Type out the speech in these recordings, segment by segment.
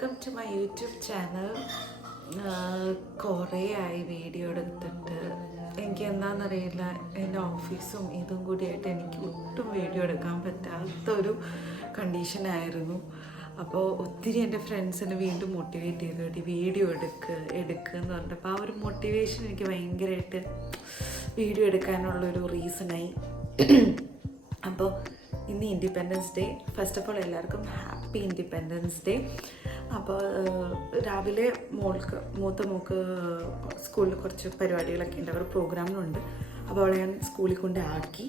Welcome to my YouTube channel. കുറേ ആയി video എടുത്തിട്ട് എനിക്ക് എന്താണെന്നറിയില്ല, എൻ്റെ ഓഫീസും ഇതും കൂടിയായിട്ട് എനിക്ക് ഒട്ടും വീഡിയോ എടുക്കാൻ പറ്റാത്തൊരു കണ്ടീഷനായിരുന്നു. അപ്പോൾ ഒത്തിരി എൻ്റെ ഫ്രണ്ട്സിനെ വീണ്ടും മോട്ടിവേറ്റ് ചെയ്തു, വീഡിയോ എടുക്കുക എന്ന് പറഞ്ഞപ്പോൾ ആ ഒരു മോട്ടിവേഷൻ എനിക്ക് ഭയങ്കരമായിട്ട് വീഡിയോ എടുക്കാനുള്ളൊരു റീസണായി. അപ്പോൾ ഇന്ന് independence day. First of all എല്ലാവർക്കും ഹാപ്പി ഇൻഡിപെൻഡൻസ് ഡേ. അപ്പോൾ രാവിലെ മൂത്ത മോൾക്ക് സ്കൂളിൽ കുറച്ച് പരിപാടികളൊക്കെ ഉണ്ട്, അവരുടെ പ്രോഗ്രാമിനുണ്ട്. അപ്പോൾ അവളെ ഞാൻ സ്കൂളിൽ കൊണ്ട് ആക്കി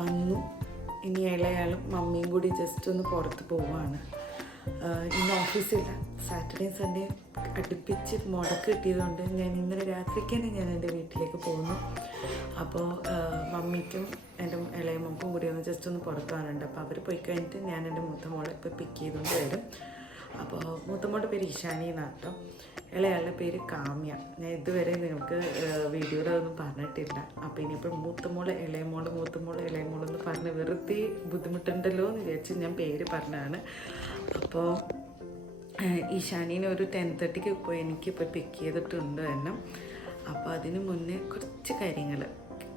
വന്നു. ഇനി ഇളയാളും മമ്മിയും കൂടി ജസ്റ്റ് ഒന്ന് പുറത്ത് പോവുകയാണ്. ഇന്ന് ഓഫീസില്ല, സാറ്റർഡേ സൺഡേ അടുപ്പിച്ച് മുടക്ക് കിട്ടിയതുകൊണ്ട് ഞാൻ ഇന്നലെ രാത്രിക്ക് തന്നെ ഞാൻ എൻ്റെ വീട്ടിലേക്ക് പോകുന്നു. അപ്പോൾ മമ്മിക്കും എൻ്റെ ഇളയ മോൾക്കും കൂടി ഒന്ന് ജസ്റ്റ് ഒന്ന് പുറത്ത് പോകാനുണ്ട്. അപ്പോൾ അവർ പോയി കഴിഞ്ഞിട്ട് ഞാൻ എൻ്റെ മൂത്ത മോളെ ഇപ്പോൾ പിക്ക് ചെയ്തുകൊണ്ട് വരും. അപ്പോൾ മൂത്ത മോളുടെ പേര് ഇഷാനി എന്നാണ് കേട്ടോ, ഇളയാളുടെ പേര് കാമ്യ. ഞാൻ ഇതുവരെ നിങ്ങൾക്ക് വീഡിയോയിലൊന്നും പറഞ്ഞിട്ടില്ല. അപ്പോൾ ഇനിയിപ്പോൾ മൂത്ത മോള് ഇളയ മോളെന്ന് പറഞ്ഞ് വെറുതെ ബുദ്ധിമുട്ടുണ്ടല്ലോ എന്ന് വിചാരിച്ച് ഞാൻ പേര് പറഞ്ഞതാണ്. അപ്പോൾ ഈശാനീനെ ഒരു 10:30 പോയി എനിക്കിപ്പോൾ പിക്ക് ചെയ്തിട്ടുണ്ട് തന്നെ. അപ്പോൾ അതിന് മുന്നേ കുറച്ച് കാര്യങ്ങൾ,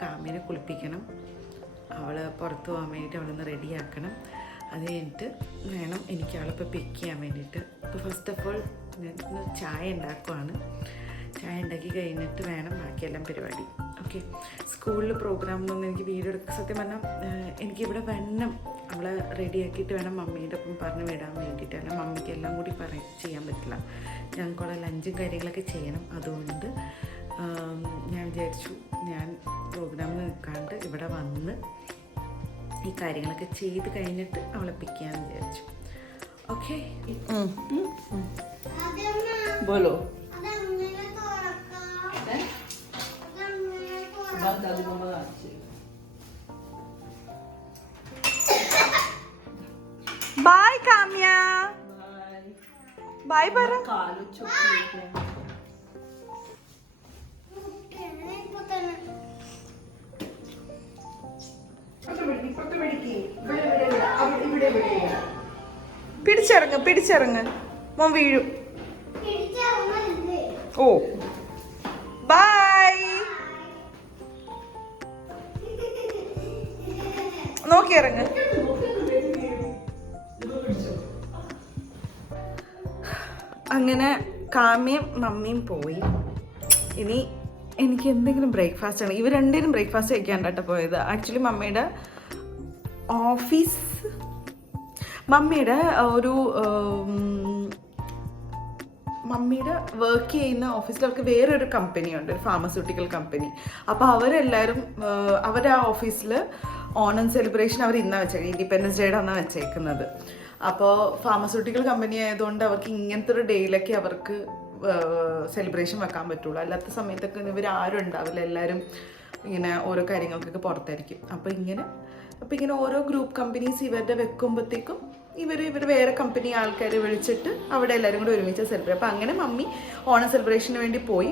കാമ്യനെ കുളിപ്പിക്കണം, അവൾ പുറത്ത് പോകാൻ വേണ്ടിയിട്ട് അവളൊന്ന് റെഡിയാക്കണം. അത് കഴിഞ്ഞിട്ട് വേണം എനിക്ക് അവളിപ്പോൾ പിക്ക് ചെയ്യാൻ വേണ്ടിയിട്ട്. അപ്പോൾ ഫസ്റ്റ് ഓഫ് ഓൾ ഞാൻ ചായ ഉണ്ടാക്കുവാണ്. ചായ ഉണ്ടാക്കി കഴിഞ്ഞിട്ട് വേണം ബാക്കിയെല്ലാം പരിപാടി. ഓക്കെ, സ്കൂളിൽ പ്രോഗ്രാമിനൊന്നും എനിക്ക് വീഡിയോ എടുക്കുക, സത്യം പറഞ്ഞാൽ എനിക്കിവിടെ വേണം അവളെ റെഡിയാക്കിയിട്ട് വേണം മമ്മീൻ്റെ ഒപ്പം പറഞ്ഞ് വിടാൻ വേണ്ടിയിട്ട്. അല്ല മമ്മിക്ക് എല്ലാം കൂടി ചെയ്യാൻ പറ്റില്ല, ഞങ്ങൾക്കുള്ള ലഞ്ചും കാര്യങ്ങളൊക്കെ ചെയ്യണം. അതുകൊണ്ട് ഞാൻ വിചാരിച്ചു ഞാൻ പ്രോഗ്രാമിന് നിൽക്കാണ്ട് ഇവിടെ വന്ന് ഈ കാര്യങ്ങളൊക്കെ ചെയ്ത് കഴിഞ്ഞിട്ട് അവളെ പിക്ക് ചെയ്യാമെന്ന് വിചാരിച്ചു. ഓക്കെ, ബോലോ. ബായ് കാമ്യ, ബായ് പറ. പിടിച്ചിറങ്ങ് മോൻ വീഴും. ഓ ബായ്, നോക്കി ഇറങ്ങ്. അങ്ങനെ കാമ്യയും മമ്മിയും പോയി. ഇനി എനിക്ക് എന്തെങ്കിലും ബ്രേക്ക്ഫാസ്റ്റ് ആണ്. ഇവർ രണ്ടുപേരും ബ്രേക്ക്ഫാസ്റ്റ് കഴിക്കാണ്ടാട്ടോ പോയത്. ആക്ച്വലി മമ്മിയുടെ വർക്ക് ചെയ്യുന്ന ഓഫീസിൽ അവർക്ക് വേറൊരു കമ്പനിയുണ്ട്, ഒരു ഫാർമസ്യൂട്ടിക്കൽ കമ്പനി. അപ്പോൾ അവരെല്ലാവരും അവരുടെ ആ ഓഫീസിൽ ഓണം സെലിബ്രേഷൻ അവർ ഇന്നാണ് വെച്ചേക്കുന്നത്, ഇൻഡിപെൻഡൻസ് ഡേയുടെ അന്നാണ് വെച്ചേക്കുന്നത്. അപ്പോൾ ഫാർമസ്യൂട്ടിക്കൽ കമ്പനി ആയതുകൊണ്ട് അവർക്ക് ഇങ്ങനത്തെ ഒരു ഡേയിലൊക്കെ അവർക്ക് സെലിബ്രേഷൻ വെക്കാൻ പറ്റുള്ളൂ. അല്ലാത്ത സമയത്തൊക്കെ ഇവർ ആരും ഉണ്ടാവില്ല, എല്ലാവരും ഇങ്ങനെ ഓരോ കാര്യങ്ങൾക്കൊക്കെ പുറത്തായിരിക്കും. അപ്പോൾ ഇങ്ങനെ ഓരോ ഗ്രൂപ്പ് കമ്പനീസ് ഇവരുടെ വെക്കുമ്പോഴത്തേക്കും ഇവർ വേറെ കമ്പനി ആൾക്കാരെ വിളിച്ചിട്ട് അവിടെ എല്ലാവരും കൂടെ ഒരുമിച്ച് സെലിബ്രേറ്റ്. അപ്പോൾ അങ്ങനെ മമ്മി ഓണം സെലിബ്രേഷന് വേണ്ടി പോയി.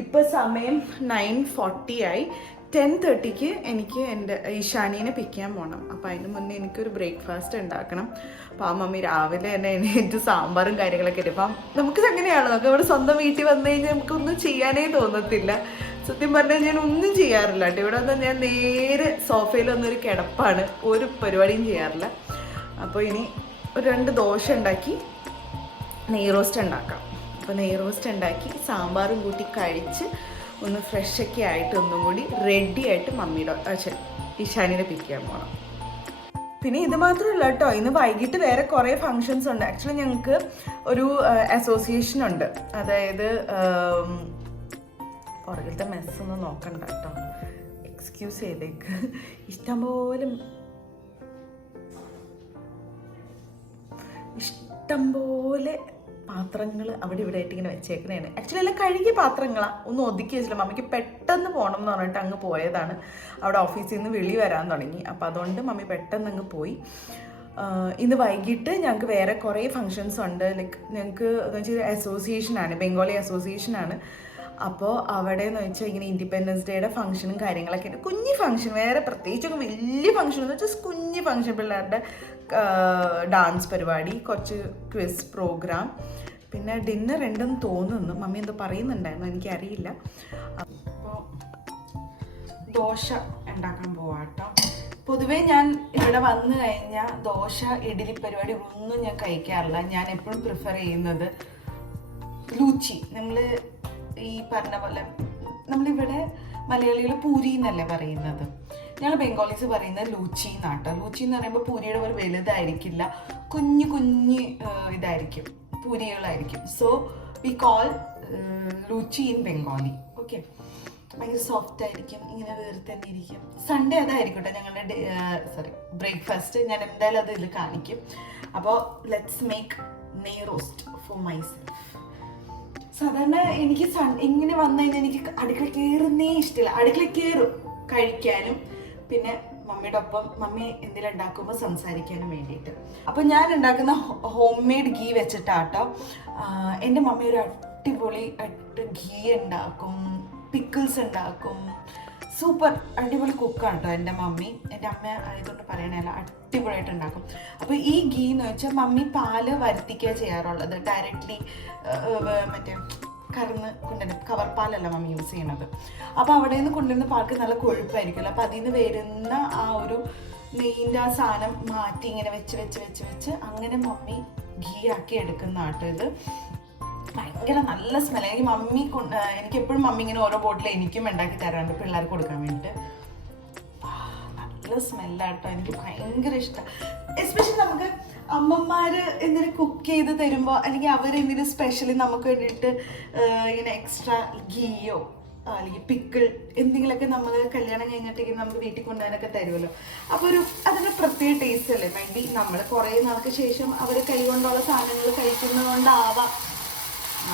ഇപ്പോൾ സമയം 9:40 ആയി. 10:30 എനിക്ക് എൻ്റെ ഈശാനീനെ പിക്ക് ചെയ്യാൻ പോകണം. അപ്പോൾ അതിന് മുന്നേ എനിക്കൊരു ബ്രേക്ക്ഫാസ്റ്റ് ഉണ്ടാക്കണം. അപ്പോൾ ആ മമ്മി രാവിലെ തന്നെ എണീറ്റ് സാമ്പാറും കാര്യങ്ങളൊക്കെ ഇട്ട്. അപ്പം നമുക്ക് അങ്ങനെയാണ്, നമുക്ക് ഇവിടെ സ്വന്തം വീട്ടിൽ വന്നു കഴിഞ്ഞാൽ നമുക്കൊന്നും ചെയ്യാനേ തോന്നത്തില്ല. സത്യം പറഞ്ഞാൽ ഞാൻ ഒന്നും ചെയ്യാറില്ല കേട്ടോ. ഇവിടെ വന്നാൽ ഞാൻ നേരെ സോഫയിൽ വന്നൊരു കിടപ്പാണ്, ഒരു പരിപാടിയും ചെയ്യാറില്ല. അപ്പോൾ ഇനി ഒരു 2 ദോശ ഉണ്ടാക്കി നെയ് റോസ്റ്റ് ഉണ്ടാക്കാം. അപ്പോൾ നെയ് റോസ്റ്റ് ഉണ്ടാക്കി സാമ്പാറും കൂട്ടി കഴിച്ച് ഒന്ന് ഫ്രഷൊക്കെ ആയിട്ട് ഒന്നും കൂടി റെഡി ആയിട്ട് ഈശാനിനെ പിക്ക് ചെയ്യാൻ പോകണം. പിന്നെ ഇത് മാത്രമല്ല കേട്ടോ, ഇന്ന് വൈകിട്ട് വേറെ കുറേ ഫങ്ഷൻസ് ഉണ്ട്. ആക്ച്വലി ഞങ്ങൾക്ക് ഒരു അസോസിയേഷൻ ഉണ്ട്. അതായത് പുറകിലത്തെ മെസ്സൊന്നും നോക്കണ്ട കേട്ടോ, എക്സ്ക്യൂസ് ചെയ്തേക്ക്. ഇഷ്ടംപോലെ പാത്രങ്ങൾ അവിടെ ഇവിടെ ആയിട്ട് ഇങ്ങനെ വെച്ചേക്കണേണ്. ആക്ച്വലി എല്ലാം കഴുകിയ പാത്രങ്ങളാണ്, ഒന്നും ഒതുക്കി വെച്ചില്ല. മമ്മിക്ക് പെട്ടെന്ന് പോകണം എന്ന് പറഞ്ഞിട്ട് അങ്ങ് പോയതാണ്. അവിടെ ഓഫീസിൽ നിന്ന് വിളി വരാൻ തുടങ്ങി. അപ്പോൾ അതുകൊണ്ട് മമ്മി പെട്ടെന്ന് അങ്ങ് പോയി. ഇന്ന് വൈകിട്ട് ഞങ്ങൾക്ക് വേറെ കുറേ ഫങ്ഷൻസ് ഉണ്ട്. ലൈക്ക് ഞങ്ങൾക്ക് എന്ന് വെച്ചാൽ അസോസിയേഷനാണ്, ബംഗാളി അസോസിയേഷനാണ്. അപ്പോൾ അവിടെ എന്ന് വെച്ചാൽ ഇങ്ങനെ ഇൻഡിപെൻഡൻസ് ഡേയുടെ ഫംഗ്ഷനും കാര്യങ്ങളൊക്കെ ഉണ്ട്. കുഞ്ഞ് ഫംഗ്ഷൻ, വേറെ പ്രത്യേകിച്ചൊക്കെ വലിയ ഫംഗ്ഷൻ എന്ന് വെച്ചാൽ കുഞ്ഞ് ഫംഗ്ഷൻ, പിള്ളേരുടെ ഡാൻസ് പരിപാടി, കുറച്ച് ക്വിസ് പ്രോഗ്രാം, പിന്നെ ഡിന്നർ ഉണ്ടെന്ന് തോന്നുന്നു. മമ്മി എന്തോ പറയുന്നുണ്ടായിരുന്നു, എനിക്കറിയില്ല. അപ്പോൾ ദോശ ഉണ്ടാക്കാൻ പോവാട്ടോ. പൊതുവേ ഞാൻ ഇവിടെ വന്നു കഴിഞ്ഞാൽ ദോശ, ഇഡ്ഡലി പരിപാടി ഒന്നും ഞാൻ കഴിക്കാറില്ല. ഞാൻ എപ്പോഴും പ്രിഫർ ചെയ്യുന്നത് ലൂച്ചി. നമ്മൾ ഈ പറഞ്ഞ പോലെ നമ്മളിവിടെ മലയാളികൾ പൂരി എന്നല്ലേ പറയുന്നത്, ഞങ്ങൾ ബംഗാളീസ് പറയുന്നത് ലൂച്ചി എന്നാട്ടോ. ലൂച്ചി എന്ന് പറയുമ്പോൾ പൂരിയുടെ പോലെ വലുതായിരിക്കില്ല, കുഞ്ഞു കുഞ്ഞ് ഇതായിരിക്കും, പൂരികളായിരിക്കും. So we call luchi in Bengali. Okay, ഭയങ്കര സോഫ്റ്റ് ആയിരിക്കും, ഇങ്ങനെ വേർത്തന്നെ ഇരിക്കും. സൺഡേ അതായിരിക്കും കേട്ടോ ഞങ്ങളുടെ ബ്രേക്ക്ഫാസ്റ്റ്. ഞാൻ എന്തായാലും അത് ഇതിൽ കാണിക്കും. അപ്പോൾ ലെറ്റ്സ് മേക്ക് നെയ് റോസ്റ്റ് ഫോർ മൈസെൽഫ്. സാധാരണ എനിക്ക് ഇങ്ങനെ വന്നു കഴിഞ്ഞാൽ എനിക്ക് അടുക്കള കയറുന്നേ ഇഷ്ടമില്ല. അടുക്കള കയറും കഴിക്കാനും പിന്നെ മമ്മിയുടെ ഒപ്പം മമ്മി എന്തെങ്കിലും ഉണ്ടാക്കുമ്പോൾ സംസാരിക്കാനും വേണ്ടിയിട്ട്. അപ്പോൾ ഞാൻ ഉണ്ടാക്കുന്ന ഹോം മെയ്ഡ് ഗീ വെച്ചിട്ടാട്ടോ. എൻ്റെ മമ്മി ഒരു അടിപൊളി ഗീ ഉണ്ടാക്കും, പിക്കിൾസ് ഉണ്ടാക്കും. സൂപ്പർ അടിപൊളി കുക്കാണ് കേട്ടോ എൻ്റെ മമ്മി. എൻ്റെ അമ്മ ആയതുകൊണ്ട് പറയണല്ല, അടിപൊളിയായിട്ട് ഉണ്ടാക്കും. അപ്പോൾ ഈ ഗീ എന്ന് വെച്ചാൽ മമ്മി പാല് വരുത്തിക്കുക ചെയ്യാറുള്ളത്, ഡയറക്റ്റ്ലി മറ്റേ കറന്ന് കൊണ്ടുവരുന്ന കവർ പാലല്ല മമ്മി യൂസ് ചെയ്യണത്. അപ്പോൾ അവിടെ നിന്ന് കൊണ്ടുവരുന്ന പാൽക്ക് നല്ല കൊഴുപ്പായിരിക്കുമല്ലോ. അപ്പോൾ അതിൽ നിന്ന് വരുന്ന ആ ഒരു നെയ്യിൻ്റെ ആ സാധനം മാറ്റി ഇങ്ങനെ വെച്ച് അങ്ങനെ മമ്മി ഗീ ആക്കി എടുക്കുന്ന ആട്ടോ ഇത്. ഭയങ്കര നല്ല സ്മെല്ല്. എനിക്ക് എപ്പോഴും മമ്മി ഇങ്ങനെ ഓരോ ബോട്ടിൽ എനിക്കും ഉണ്ടാക്കി തരാറുണ്ട് പിള്ളേർക്ക് കൊടുക്കാൻ വേണ്ടിയിട്ട്. നല്ല സ്മെല്ലാട്ടോ, എനിക്ക് ഭയങ്കര ഇഷ്ടം. എസ്പെഷ്യലി നമുക്ക് അമ്മമാര് എന്തെങ്കിലും കുക്ക് ചെയ്ത് തരുമ്പോൾ, അല്ലെങ്കിൽ അവരെന്തെങ്കിലും സ്പെഷ്യലി നമുക്ക് വേണ്ടിയിട്ട് ഇങ്ങനെ എക്സ്ട്രാ ഗീയോ അല്ലെങ്കിൽ പിക്കിൾ എന്തെങ്കിലുമൊക്കെ നമ്മൾ കല്യാണം കഴിഞ്ഞിട്ടേക്ക് നമുക്ക് വീട്ടിൽ കൊണ്ടുപോകാനൊക്കെ തരുമല്ലോ. അപ്പോൾ അതിന് പ്രത്യേക ടേസ്റ്റ് അല്ലേ. മേ ബി നമ്മൾ കുറേ നാൾക്ക് ശേഷം അവർ കൈ കൊണ്ടുള്ള സാധനങ്ങൾ കഴിക്കുന്നതുകൊണ്ടാവാം,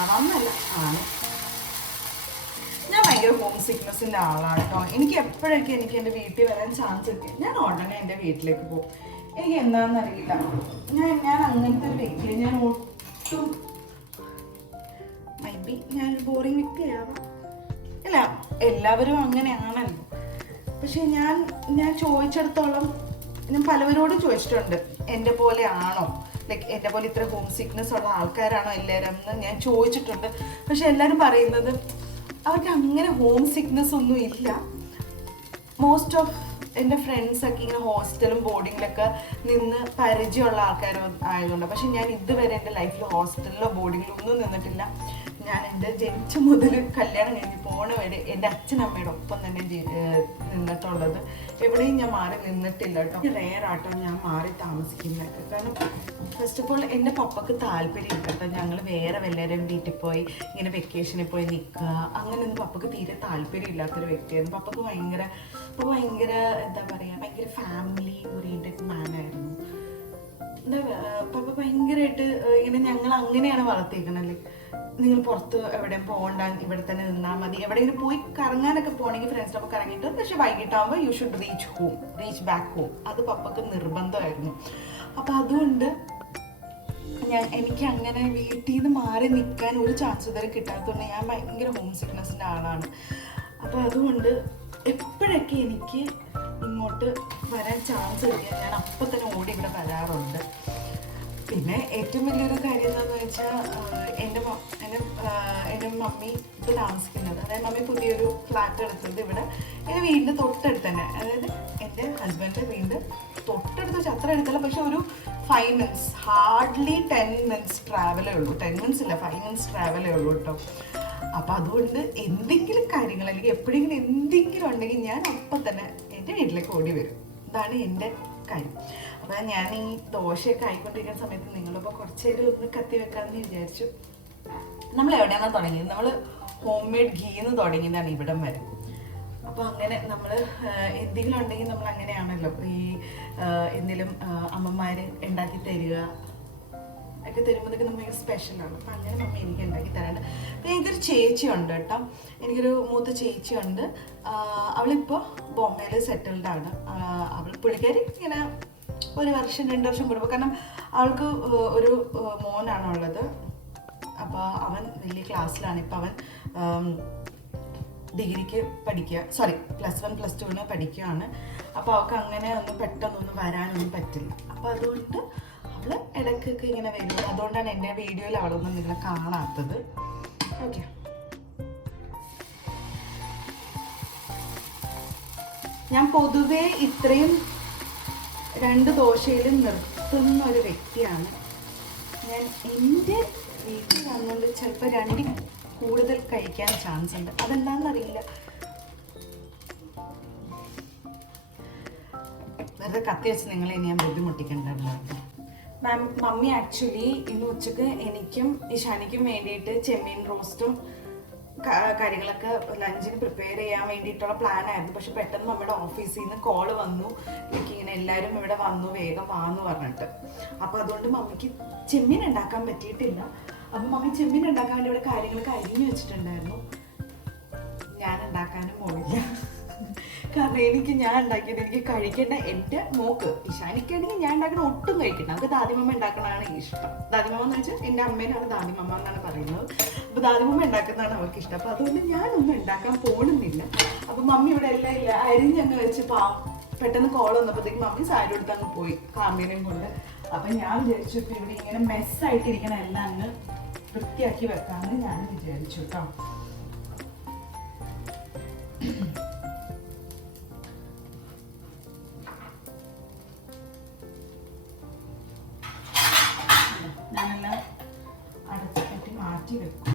ആവാമെന്നല്ല ആണ്. ഞാൻ ഭയങ്കര ഹോം സിക്നെസ്സിൻ്റെ ആളാണ് കേട്ടോ. എനിക്ക് എപ്പോഴൊക്കെ എനിക്ക് എൻ്റെ വീട്ടിൽ വരാൻ ചാൻസ് കിട്ടിയ ഞാൻ ഉടനെ എൻ്റെ വീട്ടിലേക്ക് പോകും. എനിക്ക് എന്താണെന്ന് അറിയില്ല, ഞാൻ അങ്ങനത്തെ ഒരു വ്യക്തിയാണ്. ഞാൻ ഒട്ടും മേ ബി ഞാനൊരു ബോറിങ് വ്യക്തിയാവാം, അല്ല എല്ലാവരും അങ്ങനെയാണല്ലോ. പക്ഷെ ഞാൻ ചോദിച്ചിടത്തോളം ഞാൻ പലവരോടും ചോദിച്ചിട്ടുണ്ട്, എൻ്റെ പോലെ ആണോ, ലൈക്ക് എൻ്റെ പോലെ ഇത്ര ഹോം സിക്നെസ് ഉള്ള ആൾക്കാരാണോ എല്ലാവരും എന്ന് ഞാൻ ചോദിച്ചിട്ടുണ്ട്. പക്ഷെ എല്ലാവരും പറയുന്നത് അവർക്ക് അങ്ങനെ ഹോം സിക്നെസ് ഒന്നും ഇല്ല. മോസ്റ്റ് ഓഫ് എൻ്റെ ഫ്രണ്ട്സൊക്കെ ഇങ്ങനെ ഹോസ്റ്റലും ബോർഡിങ്ങിലൊക്കെ നിന്ന് പരിചയമുള്ള ആൾക്കാർ ആയതുകൊണ്ട്. പക്ഷെ ഞാൻ ഇതുവരെ എൻ്റെ ലൈഫിൽ ഹോസ്റ്റലിലോ ബോർഡിങ്ങിലോ ഒന്നും നിന്നിട്ടില്ല. ഞാൻ എൻ്റെ ജനിച്ച മുതൽ കല്യാണം കഴിഞ്ഞ് പോണ വരെ എൻ്റെ അച്ഛനമ്മയുടെ ഒപ്പം തന്നെ നിന്നിട്ടുള്ളത്. എവിടെയും ഞാൻ മാറി നിന്നിട്ടില്ല കേട്ടോ. റെയർ ആട്ടോ ഞാൻ മാറി താമസിക്കുന്നതൊക്കെ. കാരണം ഫസ്റ്റ് ഓഫ് ഓൾ എൻ്റെ പപ്പക്ക് താല്പര്യം ഇല്ല കേട്ടോ ഞങ്ങൾ വേറെ വല്ലവരും വീട്ടിൽ പോയി ഇങ്ങനെ വെക്കേഷനിൽ പോയി നിൽക്കുക, അങ്ങനെയൊന്നും പപ്പക്ക് തീരെ താല്പര്യം ഇല്ലാത്തൊരു വ്യക്തിയായിരുന്നു. പപ്പക്ക് ഭയങ്കര എന്താ പറയുക, ഭയങ്കര ഫാമിലി ഓറിയൻറ്റഡ് മാനായിരുന്നു. പപ്പ ഭയങ്കരമായിട്ട് ഇങ്ങനെ ഞങ്ങൾ അങ്ങനെയാണ് വളർത്തിയിരിക്കണല്ലേ. നിങ്ങൾ പുറത്ത് എവിടെയും പോകണ്ട, ഇവിടെ തന്നെ നിന്നാൽ മതി. എവിടെയെങ്കിലും പോയി കറങ്ങാനൊക്കെ പോകണമെങ്കിൽ ഫ്രണ്ട്സിനൊപ്പം കറങ്ങിയിട്ട്, പക്ഷെ വൈകിട്ടാകുമ്പോൾ you should reach back home. അത് പപ്പക്ക് നിർബന്ധമായിരുന്നു. അപ്പോൾ അതുകൊണ്ട് എനിക്ക് അങ്ങനെ വീട്ടിൽ നിന്ന് മാറി നിൽക്കാൻ ഒരു ചാൻസ് ഇതുവരെ കിട്ടാത്തതുകൊണ്ട് ഞാൻ ഭയങ്കര ഹോം സിക്നെസ്സിൻ്റെ ആളാണ്. അപ്പോൾ അതുകൊണ്ട് എപ്പോഴൊക്കെ എനിക്ക് ഇങ്ങോട്ട് വരാൻ ചാൻസ് കിട്ടിയാൽ ഞാൻ അപ്പം തന്നെ ഓടി ഇവിടെ വരാറുണ്ട്. പിന്നെ ഏറ്റവും വലിയൊരു കാര്യം എന്താണെന്ന് വെച്ചാൽ എൻ്റെ മമ്മി ഇപ്പോൾ താമസിക്കുന്നത്, അതായത് മമ്മി പുതിയൊരു ഫ്ലാറ്റ് എടുത്തത് ഇവിടെ എൻ്റെ വീടിൻ്റെ തൊട്ടടുത്ത് തന്നെ, അതായത് എൻ്റെ ഹസ്ബൻഡിൻ്റെ വീടിൻ്റെ തൊട്ടടുത്ത് വെച്ചാൽ അത്ര എടുത്തല്ല, പക്ഷെ ഒരു 5 minutes, ഹാർഡ്ലി 10 minutes ട്രാവലേ ഉള്ളൂ. 10 minutes ഇല്ല, 5 minutes ട്രാവലേ ഉള്ളൂ കേട്ടോ. അപ്പോൾ അതുകൊണ്ട് എന്തെങ്കിലും കാര്യങ്ങൾ അല്ലെങ്കിൽ എപ്പോഴെങ്കിലും എന്തെങ്കിലും ഉണ്ടെങ്കിൽ ഞാൻ അപ്പം തന്നെ എൻ്റെ വീട്ടിലേക്ക് ഓടി വരും. ഇതാണ് എൻ്റെ കാര്യം. അപ്പോൾ ഞാൻ ഈ ദോശയൊക്കെ ആയിക്കൊണ്ടിരിക്കുന്ന സമയത്ത് നിങ്ങളിപ്പോൾ കുറച്ച് നേരം ഒന്ന് കത്തി വെക്കാമെന്ന് വിചാരിച്ചു. നമ്മൾ എവിടെയാണോ തുടങ്ങിയത്, നമ്മൾ ഹോം മെയ്ഡ് ഗീന്ന് തുടങ്ങിയതാണ് ഇവിടം വരെ. അപ്പോൾ അങ്ങനെ നമ്മൾ എന്തെങ്കിലും ഉണ്ടെങ്കിൽ നമ്മൾ അങ്ങനെയാണല്ലോ, ഈ എന്തെങ്കിലും അമ്മമാർ ഉണ്ടാക്കി തരിക ഒക്കെ തരുമ്പോഴത്തേക്ക് നമുക്ക് ഭയങ്കര സ്പെഷ്യലാണ്. അപ്പം അങ്ങനെ മമ്മി എനിക്ക് ഉണ്ടാക്കി തരാണ്ട്. പിന്നെ എനിക്കൊരു ചേച്ചിയുണ്ട് കേട്ടോ, എനിക്കൊരു മൂത്ത ചേച്ചിയുണ്ട്. അവളിപ്പോൾ ബോംബെയിൽ സെറ്റിൽഡാണ്. പുള്ളിക്കാരി ഇങ്ങനെ 1 വർഷം 2 വർഷം കൂടുമ്പോൾ, കാരണം അവൾക്ക് ഒരു മോനാണുള്ളത്. അപ്പോൾ അവൻ വലിയ ക്ലാസ്സിലാണ്. ഇപ്പം അവൻ ഡിഗ്രിക്ക് പഠിക്കുക, സോറി +1 +2 പഠിക്കുകയാണ്. അപ്പോൾ അവൾക്ക് അങ്ങനെ ഒന്നും പെട്ടെന്നൊന്നും വരാനൊന്നും പറ്റില്ല. അപ്പോൾ അതുകൊണ്ട് അവൾ ഇടയ്ക്കൊക്കെ ഇങ്ങനെ വരും. അതുകൊണ്ടാണ് എൻ്റെ വീഡിയോയിൽ അവളൊന്നും നിങ്ങളെ കാണാത്തത്. ഓക്കെ, ഞാൻ പൊതുവേ ഇത്രയും 2 ദോശയിലും നിർത്തുന്ന ഒരു വ്യക്തിയാണ് ഞാൻ. എൻ്റെ വീട്ടിൽ വന്നുകൊണ്ട് ചിലപ്പോൾ 2 കൂടുതൽ കഴിക്കാൻ ചാൻസ് ഉണ്ട്. അതെന്താണെന്നറിയില്ല. വെറുതെ കത്തി വെച്ച് നിങ്ങളെ ഞാൻ ബുദ്ധിമുട്ടിക്കണ്ടല്ലോ. മമ്മി ആക്ച്വലി ഇന്ന് ഉച്ചക്ക് എനിക്കും ഇഷാനിക്കും വേണ്ടിയിട്ട് ചെമ്മീൻ റോസ്റ്റും കാര്യങ്ങളൊക്കെ ലഞ്ചിന് പ്രിപ്പയർ ചെയ്യാൻ വേണ്ടിയിട്ടുള്ള പ്ലാൻ ആയിരുന്നു. പക്ഷെ പെട്ടെന്ന് നമ്മുടെ ഓഫീസിൽ നിന്ന് കോള് വന്നു, ഇങ്ങനെ എല്ലാവരും ഇവിടെ വന്നു, വേഗം വാന്ന് പറഞ്ഞിട്ട്. അപ്പോൾ അതുകൊണ്ട് മമ്മിക്ക് ചെമ്മീൻ ഉണ്ടാക്കാൻ പറ്റിയിട്ടില്ല. അപ്പം മമ്മി ചെമ്മീൻ ഉണ്ടാക്കാൻ വേണ്ടി ഇവിടെ കാര്യങ്ങളൊക്കെ അരിഞ്ഞു വെച്ചിട്ടുണ്ടായിരുന്നു. ഞാൻ ഉണ്ടാക്കാനും പോയില്ല. കാരണം ഞാൻ ഉണ്ടാക്കിയത് എനിക്ക് കഴിക്കേണ്ട. എൻ്റെ മോക്ക് ഇഷാനിക്കാണെങ്കിൽ ഞാൻ ഉണ്ടാക്കുന്ന ഒട്ടും കഴിക്കണ്ട. നമുക്ക് ദാദിമമ്മ ഉണ്ടാക്കണതാണ് ഇഷ്ടം. ദാദിമമ്മ എന്ന് വെച്ചാൽ എൻ്റെ അമ്മേനാണ് ദാദിമമ്മ എന്നാണ് പറയുന്നത്. അപ്പോൾ ദാദിമമ്മ ഉണ്ടാക്കുന്നതാണ് അവർക്ക് ഇഷ്ടം. അപ്പോൾ അതുകൊണ്ട് ഞാനൊന്നും ഉണ്ടാക്കാൻ പോകുന്നില്ല. അപ്പോൾ മമ്മി ഇവിടെ എല്ലാം ഇല്ല അരിഞ്ഞങ്ങ് വെച്ച് പെട്ടെന്ന് കോൾ വന്നപ്പോഴത്തേക്ക് മമ്മി സാരി എടുത്ത് അങ്ങ് പോയി ഫാമിലിയും കൊണ്ട്. അപ്പം ഞാൻ വിചാരിച്ചു ഇപ്പോൾ ഇവിടെ ഇങ്ങനെ മെസ്സായിട്ടിരിക്കണ എല്ലാം അങ്ങ് വൃത്തിയാക്കി വെക്കാമെന്ന് ഞാൻ വിചാരിച്ചു കേട്ടോ. ഞാനെല്ലാം അടച്ചിട്ട് മാറ്റി വെക്കും.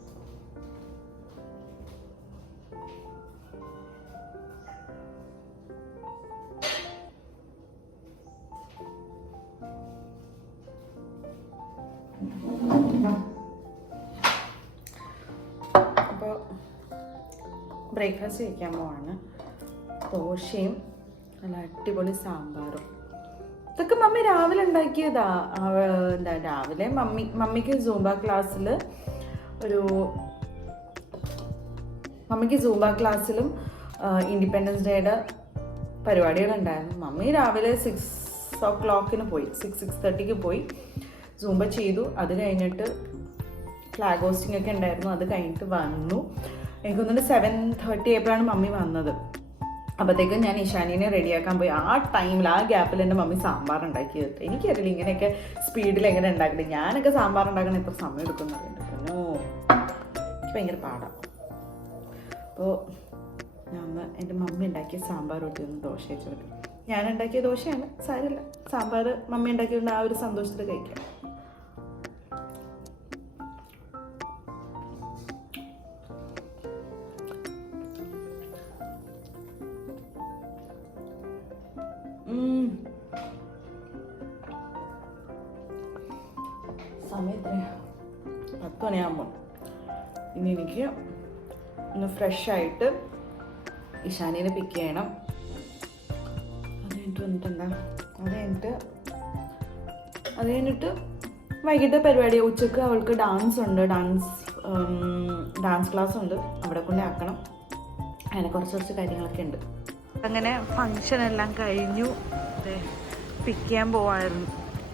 അപ്പോൾ ബ്രേക്ക്ഫാസ്റ്റ് കഴിക്കാൻ പോവാണ്. ദോശയും നല്ല അടിപൊളി സാമ്പാറും. ഇതൊക്കെ മമ്മി രാവിലെ ഉണ്ടാക്കിയതാ. എന്താ രാവിലെ മമ്മിക്ക് സൂംബ ക്ലാസ്സിലും ഇൻഡിപെൻഡൻസ് ഡേയുടെ പരിപാടികളുണ്ടായിരുന്നു. മമ്മി രാവിലെ 6 o'clock പോയി, 6:30 പോയി സൂംബ ചെയ്തു. അത് കഴിഞ്ഞിട്ട് ഫ്ലാഗ് ഹോസ്റ്റിംഗ് ഒക്കെ ഉണ്ടായിരുന്നു. അത് കഴിഞ്ഞിട്ട് വന്നു. എനിക്കൊന്നിട്ട് 7:30 ആയപ്പോഴാണ് മമ്മി വന്നത്. അപ്പോഴത്തേക്കും ഞാൻ ഇഷാനിനെ റെഡിയാക്കാൻ പോയി. ആ ടൈമിൽ ആ ഗ്യാപ്പിൽ എൻ്റെ മമ്മി സാമ്പാർ ഉണ്ടാക്കിയത്. എനിക്കറിയില്ല ഇങ്ങനെയൊക്കെ സ്പീഡിൽ എങ്ങനെ ഉണ്ടാക്കണ്ടേ. ഞാനൊക്കെ സാമ്പാർ ഉണ്ടാക്കണ എത്ര സമയം എടുക്കുമെന്നറിയണ്ട. പിന്നെ എനിക്ക് ഭയങ്കര പാടാണ്. അപ്പോൾ ഞാൻ എൻ്റെ മമ്മി ഉണ്ടാക്കിയ സാമ്പാർ കൂട്ടി ഒന്ന് ദോശ വെച്ച് കൊടുക്കും. ഞാൻ ഉണ്ടാക്കിയ ദോശയാണ്, സാരമില്ല. സാമ്പാർ മമ്മി ഉണ്ടാക്കിയതുകൊണ്ട് ആ ഒരു സന്തോഷത്തിൽ കഴിക്കാം. സമയത്ത് 10 മണിയാകുമ്പോൾ ഇനി എനിക്ക് ഒന്ന് ഫ്രഷായിട്ട് ഇഷാനിനെ പിക്ക് ചെയ്യണം. അത് കഴിഞ്ഞിട്ട് വൈകിട്ട് പരിപാടി. ഉച്ചക്ക് അവൾക്ക് ഡാൻസ് ഉണ്ട്, ഡാൻസ് ക്ലാസ് ഉണ്ട്. അവിടെ കൊണ്ട് ആക്കണം. അങ്ങനെ കുറച്ച് കാര്യങ്ങളൊക്കെ ഉണ്ട്. അങ്ങനെ ഫങ്ഷൻ എല്ലാം കഴിഞ്ഞു.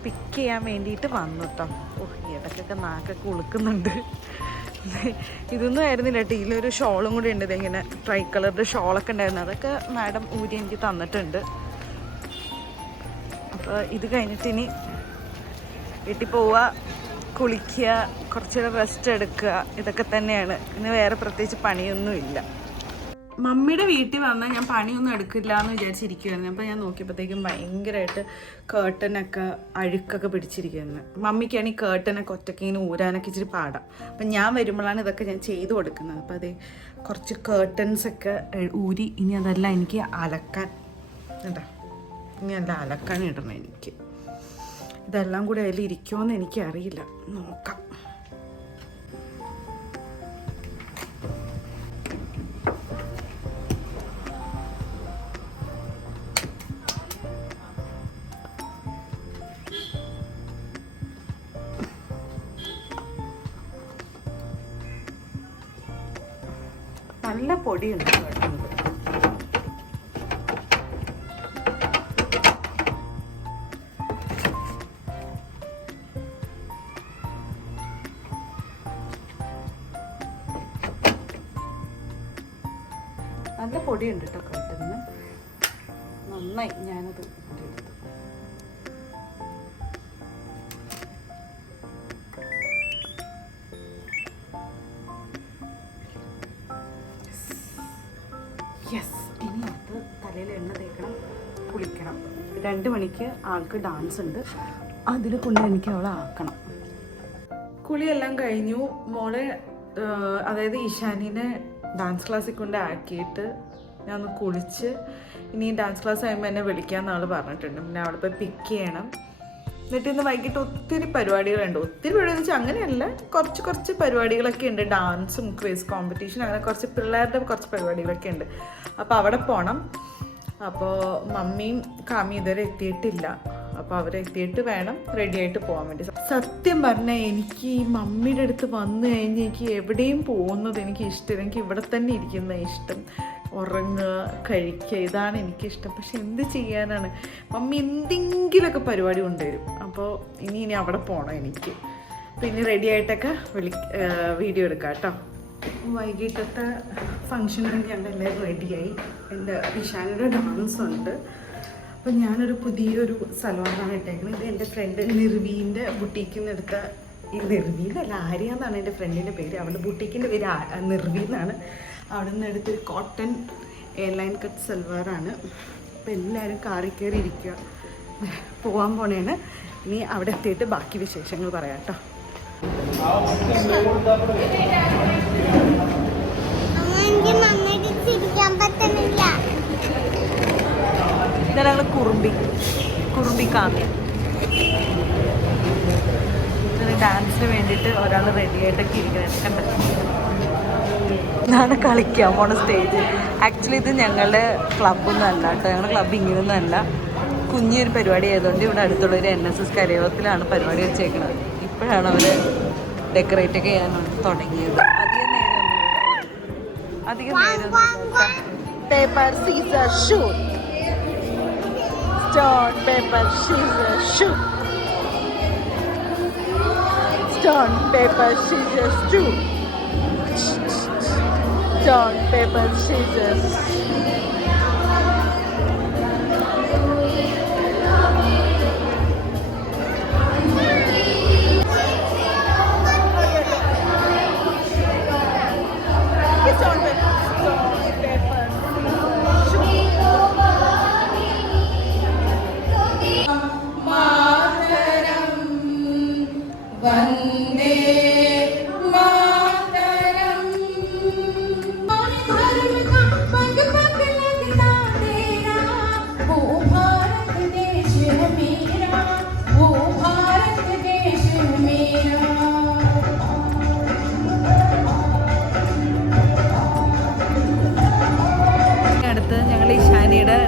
പിക്ക് ചെയ്യാൻ വേണ്ടിയിട്ട് വന്നു കേട്ടോ. ഇടയ്ക്കൊക്കെ നാക്കൊക്കെ ഉളുക്കുന്നുണ്ട്. ഇതൊന്നും ആയിരുന്നില്ല കേട്ടോ. ഇതിലൊരു ഷോളും കൂടി ഉണ്ട്. ഇതിങ്ങനെ ട്രൈ കളറുടെ ഷോളൊക്കെ ഉണ്ടായിരുന്നു. അതൊക്കെ മാഡം ഊരി എനിക്ക് തന്നിട്ടുണ്ട്. അപ്പോൾ ഇത് കഴിഞ്ഞിട്ട് ഇനി വീട്ടിൽ പോവുക, കുളിക്കുക, കുറച്ചുകൂടെ റെസ്റ്റ് എടുക്കുക. ഇതൊക്കെ തന്നെയാണ്. ഇന്ന് വേറെ പ്രത്യേകിച്ച് പണിയൊന്നുമില്ല. മമ്മിയുടെ വീട്ടിൽ വന്നാൽ ഞാൻ പണിയൊന്നും എടുക്കില്ല എന്ന് വിചാരിച്ചിരിക്കുമായിരുന്നു. അപ്പോൾ ഞാൻ നോക്കിയപ്പോഴത്തേക്കും ഭയങ്കരമായിട്ട് കേർട്ടനൊക്കെ അഴുക്കൊക്കെ പിടിച്ചിരിക്കുന്നു. മമ്മിക്കാണ് ഈ കേർട്ടനൊക്കെ ഒറ്റയ്ക്ക് ഇങ്ങനെ ഊരാനൊക്കെ ഇച്ചിരി പാടാം. അപ്പം ഞാൻ വരുമ്പോഴാണ് ഇതൊക്കെ ഞാൻ ചെയ്തു കൊടുക്കുന്നത്. അപ്പോൾ അത് കുറച്ച് കേർട്ടൻസൊക്കെ ഊരി ഇനി അതെല്ലാം എനിക്ക് അലക്കാൻ എന്താ ഇനി എല്ലാം അലക്കാൻ ഇടണം. എനിക്ക് ഇതെല്ലാം കൂടി അതിൽ ഇരിക്കുമോയെന്ന് എനിക്കറിയില്ല. നോക്കാം. നല്ല പൊടിയുണ്ട് കേട്ടോ. നല്ല പൊടിയുണ്ട് കേട്ടോ കട്ടിന്. നന്നായി ഞാനത് എടുത്തു. യെസ്, ഇനി അത് തലയിൽ എണ്ണ തേക്കണം, കുളിക്കണം. 2 മണിക്ക് ആൾക്ക് ഡാൻസ് ഉണ്ട്, അതിൽ കൊണ്ട് എനിക്ക് അവളെ ആക്കണം. കുളിയെല്ലാം കഴിഞ്ഞു. മോളെ അതായത് ഈശാനിനെ ഡാൻസ് ക്ലാസ്സിൽ കൊണ്ട് ആക്കിയിട്ട് ഞാൻ ഒന്ന് കുളിച്ച് ഇനി ഡാൻസ് ക്ലാസ് കഴിയുമ്പോൾ എന്നെ വിളിക്കാമെന്ന് അവൾ പറഞ്ഞിട്ടുണ്ട്. പിന്നെ അവളെ പോയി പിക്ക് ചെയ്യണം. എന്നിട്ട് ഇന്ന് വൈകിട്ട് ഒത്തിരി പരിപാടികളുണ്ട്. ഒത്തിരി പരിപാടി വെച്ചാൽ അങ്ങനെയല്ല, കുറച്ച് പരിപാടികളൊക്കെ ഉണ്ട്. ഡാൻസും ക്വിസ് കോമ്പറ്റീഷൻ, അങ്ങനെ കുറച്ച് പിള്ളേരുടെ കുറച്ച് പരിപാടികളൊക്കെ ഉണ്ട്. അപ്പോൾ അവിടെ പോകണം. അപ്പോൾ മമ്മിയും കാമിയും ഇതുവരെ എത്തിയിട്ടില്ല. അപ്പോൾ അവരെത്തിയിട്ട് വേണം റെഡി ആയിട്ട് പോകാൻ വേണ്ടി. സത്യം പറഞ്ഞാൽ എനിക്ക് ഈ മമ്മിയുടെ അടുത്ത് വന്നു കഴിഞ്ഞ് എനിക്ക് എവിടെയും പോകുന്നത് എനിക്ക് ഇഷ്ടം. എനിക്ക് ഇവിടെ തന്നെ ഇരിക്കുന്ന ഇഷ്ടം. ഉറങ്ങുക, കഴിക്കുക, ഇതാണ് എനിക്കിഷ്ടം. പക്ഷെ എന്ത് ചെയ്യാനാണ്, മമ്മി എന്തെങ്കിലുമൊക്കെ പരിപാടി കൊണ്ടുവരും. അപ്പോൾ ഇനി അവിടെ പോകണം എനിക്ക്. പിന്നെ റെഡി ആയിട്ടൊക്കെ വീഡിയോ എടുക്കാം കേട്ടോ. വൈകിട്ടത്തെ ഫങ്ഷന് ഞങ്ങളെല്ലാവരും റെഡിയായി. എൻ്റെ വിശാലിൻ്റെ ഡാൻസ് ഉണ്ട്. അപ്പം ഞാനൊരു പുതിയൊരു സൽവാറാണ് ഇട്ടേക്കുന്നത്. ഇത് എൻ്റെ ഫ്രണ്ട് നിർവീൻ്റെ ബുട്ടീക്കിൽ നിന്ന് എടുത്ത, ഈ നിർവീന്നല്ല, ആര്യ എന്നാണ് എൻ്റെ ഫ്രണ്ടിൻ്റെ പേര്. അവളുടെ ബുട്ടീക്കിൻ്റെ പേര് നിർവീന്നാണ്. അവിടെ നിന്ന് എടുത്തൊരു കോട്ടൺ എയർലൈൻ കട്ട് സൽവാറാണ്. അപ്പം എല്ലാവരും കാറിൽ കയറി ഇരിക്കുക, പോകാൻ പോണേണ്. ഇനി അവിടെ എത്തിയിട്ട് ബാക്കി വിശേഷങ്ങൾ പറയാം കേട്ടോ. ഇതാണ് കുറുമ്പി കാമ്യം. ഡാൻസിന് വേണ്ടിയിട്ട് ഒരാൾ റെഡി ആയിട്ടൊക്കെ ഇരിക്കുന്നത്. ഇതാണ് കളിക്കാൻ പോണ സ്റ്റേജ്. ആക്ച്വലി ഇത് ഞങ്ങളുടെ ക്ലബ്ബൊന്നും അല്ല കേട്ടോ. ഞങ്ങളുടെ ക്ലബ്ബ് ഇങ്ങനെയൊന്നും അല്ല. കുഞ്ഞൊരു പരിപാടി ആയതുകൊണ്ട് ഇവിടെ അടുത്തുള്ളൊരു NSS കരയോഗത്തിലാണ് പരിപാടി വെച്ചേക്കുന്നത്. ഇപ്പോഴാണ് അവർ ഡെക്കറേറ്റ് ഒക്കെ ചെയ്യാൻ തുടങ്ങിയത്. അധികം നേരം paper scissor shoot, stone paper scissor shoot, stone paper scissor shoot, stone paper scissor.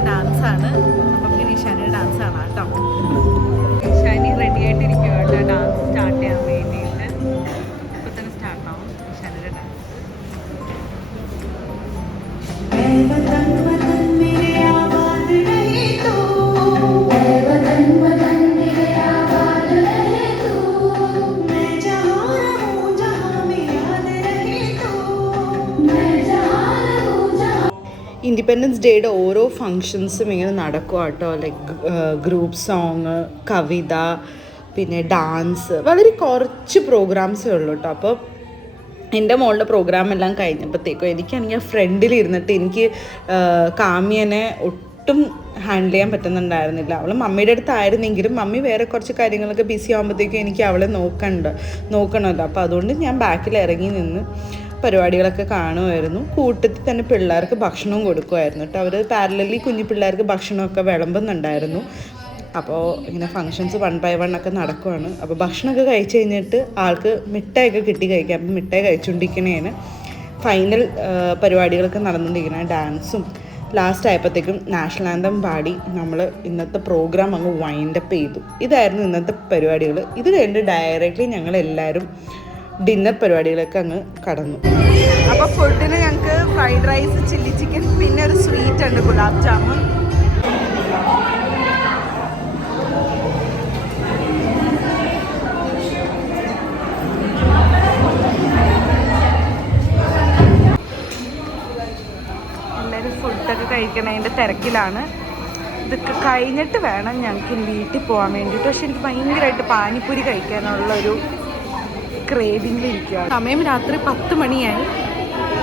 ഡാൻസാണ്. അപ്പം പിന്നെ ഈശാനിയുടെ ഡാൻസ് ആണ് കേട്ടോ. ഈശാനി റെഡി ആയിട്ടിരിക്കുക കേട്ടോ ഡാൻസ് സ്റ്റാർട്ട് ചെയ്യാൻ വേണ്ടിയിട്ട്. ഇപ്പം തന്നെ സ്റ്റാർട്ടാവും ഈശാനിയുടെ ഡാൻസ്. ഇൻഡിപെൻഡൻസ് ഡേയുടെ ഓരോ ഫങ്ഷൻസും ഇങ്ങനെ നടക്കുക കേട്ടോ. ലൈക്ക് ഗ്രൂപ്പ് സോങ്, കവിത, പിന്നെ ഡാൻസ്, വളരെ കുറച്ച് പ്രോഗ്രാംസേ ഉള്ളൂ കേട്ടോ. അപ്പോൾ എൻ്റെ മോളുടെ പ്രോഗ്രാം എല്ലാം കഴിഞ്ഞപ്പോഴത്തേക്കും എനിക്കാണെങ്കിൽ ഫ്രണ്ടിലിരുന്നിട്ട് എനിക്ക് കാമ്യനെ ഒട്ടും ഹാൻഡിൽ ചെയ്യാൻ പറ്റുന്നുണ്ടായിരുന്നില്ല. അവൾ മമ്മിയുടെ അടുത്തായിരുന്നെങ്കിലും മമ്മി വേറെ കുറച്ച് കാര്യങ്ങളൊക്കെ ബിസി ആകുമ്പോഴത്തേക്കും എനിക്ക് അവളെ നോക്കണമല്ലോ. അപ്പോൾ അതുകൊണ്ട് ഞാൻ ബാക്കിൽ ഇറങ്ങി നിന്ന് പരിപാടികളൊക്കെ കാണുമായിരുന്നു. കൂട്ടത്തിൽ തന്നെ പിള്ളേർക്ക് ഭക്ഷണവും കൊടുക്കുമായിരുന്നു കേട്ടോ. അവർ പാരലലി കുഞ്ഞു പിള്ളേർക്ക് ഭക്ഷണമൊക്കെ വിളമ്പുന്നുണ്ടായിരുന്നു. അപ്പോൾ ഇങ്ങനെ ഫങ്ഷൻസ് 1 by 1 ഒക്കെ നടക്കുവാണ്. അപ്പോൾ ഭക്ഷണമൊക്കെ കഴിച്ച് കഴിഞ്ഞിട്ട് ആൾക്ക് മിഠായിയൊക്കെ കിട്ടി കഴിക്കാം. അപ്പം മിഠായി കഴിച്ചുകൊണ്ടിരിക്കണേന് ഫൈനൽ പരിപാടികളൊക്കെ നടന്നുകൊണ്ടിരിക്കണം. ഡാൻസും ലാസ്റ്റ് ആയപ്പോഴത്തേക്കും നാഷണൽ ആന്തം പാടി നമ്മൾ ഇന്നത്തെ പ്രോഗ്രാം അങ്ങ് വൈൻഡപ്പ് ചെയ്തു. ഇതായിരുന്നു ഇന്നത്തെ പരിപാടികൾ. ഇത് കഴിഞ്ഞ് ഡയറക്റ്റ്ലി ഞങ്ങളെല്ലാവരും ഡിന്നർ പരിപാടികളൊക്കെ അങ്ങ് കടന്നു. അപ്പോൾ ഫുഡിന് ഞങ്ങൾക്ക് ഫ്രൈഡ് റൈസ്, ചില്ലി ചിക്കൻ, പിന്നെ ഒരു സ്വീറ്റ് ഉണ്ട്, ഗുലാബ് ജാമുൻ. എല്ലാവരും വന്നേക്കണതിൻ്റെ തിരക്കിലാണ്. ഇതൊക്കെ കഴിഞ്ഞിട്ട് വേണം ഞങ്ങൾക്ക് വീട്ടിൽ പോകാൻ വേണ്ടിയിട്ട്. പക്ഷെ എനിക്ക് ഭയങ്കരമായിട്ട് പാനിപ്പൂരി കഴിക്കാനുള്ളൊരു ക്രേവിങ്ങിലിരിക്കുകയാണ്. സമയം രാത്രി 10 മണിയായി.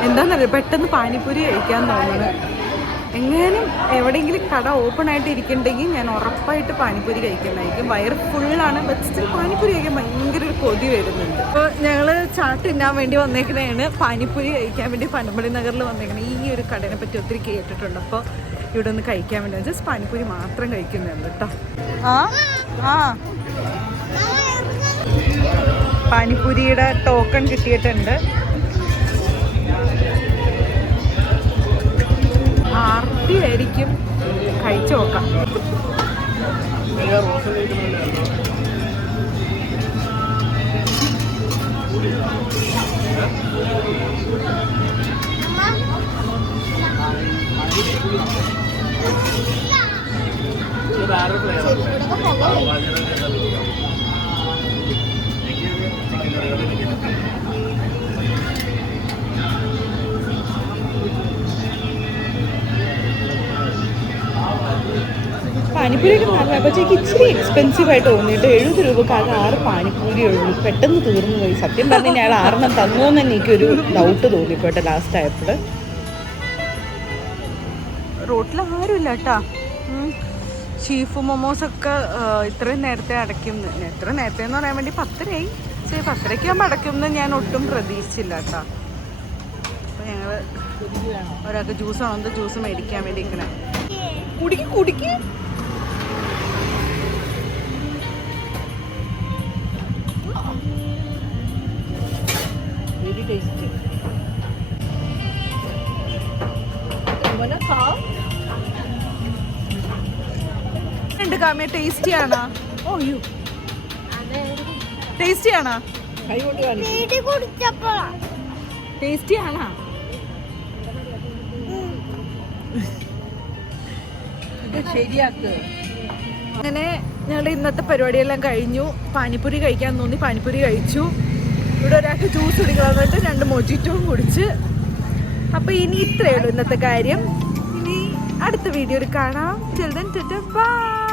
എന്താണെന്നറിയാം, പെട്ടെന്ന് പാനിപ്പൂരി കഴിക്കാൻ തോന്നുന്നത്. എങ്ങാനും എവിടെയെങ്കിലും കട ഓപ്പൺ ആയിട്ട് ഇരിക്കുന്നുണ്ടെങ്കിൽ ഞാൻ ഉറപ്പായിട്ട് പാനിപ്പൂരി കഴിക്കുന്നതായിരിക്കും. വയറ് ഫുള്ളാണ്, ബട്ട് സ്റ്റിൽ പാനിപ്പൂരി കഴിക്കാൻ ഭയങ്കര ഒരു കൊതി വരുന്നുണ്ട്. അപ്പോൾ ഞങ്ങൾ ചാട്ട് തിന്നാൻ വേണ്ടി വന്നേക്കണതാണ്. പാനിപ്പൂരി കഴിക്കാൻ വേണ്ടി പനമ്പള്ളി നഗറിൽ വന്നേക്കണേ. ഈ ഒരു കടനെ പറ്റി ഒത്തിരി കേട്ടിട്ടുണ്ട്. അപ്പോൾ ഇവിടെ ഒന്ന് കഴിക്കാൻ വേണ്ടി ജസ്റ്റ് പാനിപ്പൂരി മാത്രം കഴിക്കുന്നുണ്ട് കേട്ടോ. പാനിപ്പൂരിയുടെ ടോക്കൺ കിട്ടിയിട്ടുണ്ട്. ആർത്തിയായിരിക്കും, കഴിച്ചു നോക്കാം. പാനിപ്പൂരിയൊക്കെ നല്ല, പക്ഷേ എനിക്ക് ഇച്ചിരി എക്സ്പെൻസീവായിട്ട് തോന്നിയിട്ട് 70 രൂപക്ക് ആകെ 6 പാനിപ്പൂരിയേ ഉള്ളൂ. പെട്ടെന്ന് തീർന്നു പോയി. സത്യം പറഞ്ഞാൽ ഞാൻ 6 തന്നോ എന്ന് എനിക്കൊരു ഡൗട്ട് തോന്നിപ്പോട്ടെ ലാസ്റ്റ് ആയപ്പോൾ. റോട്ടിൽ ആരുമില്ല കേട്ടോ. ചീഫ് മൊമോസൊക്കെ ഇത്രയും നേരത്തെ അടയ്ക്കും. എത്ര നേരത്തെ എന്ന് പറയാൻ വേണ്ടി 10:30 ശരി 10:30 ആകുമ്പോൾ അടയ്ക്കുമെന്ന് ഞാൻ ഒട്ടും പ്രതീക്ഷിച്ചില്ല കേട്ടോ. അപ്പോൾ ഞങ്ങൾ ഒരാൾക്ക് ജ്യൂസ് ആണെന്ന് ജ്യൂസ് മേടിക്കാൻ വേണ്ടി ഇരിക്കണേ. കുടിക്ക് വെരി ടേസ്റ്റി. ഉണ്ട് കാമ്യ, ടേസ്റ്റിയാണോ? ഓയ്യോ ടേസ്റ്റിയാണോ? ടേസ്റ്റിയാണോ? അങ്ങനെ ഞങ്ങളുടെ ഇന്നത്തെ പരിപാടിയെല്ലാം കഴിഞ്ഞു. പാനിപ്പൂരി കഴിക്കാൻ തോന്നി, പാനിപ്പൂരി കഴിച്ചു. ഇവിടെ ഒരാൾക്ക് ജ്യൂസ് കുടിക്കണം എന്നിട്ട് 2 മൊജിറ്റോയും കുടിച്ച്. അപ്പോൾ ഇനി ഇത്രയേ ഉള്ളൂ ഇന്നത്തെ കാര്യം. ഇനി അടുത്ത വീഡിയോയിൽ കാണാം. Children by.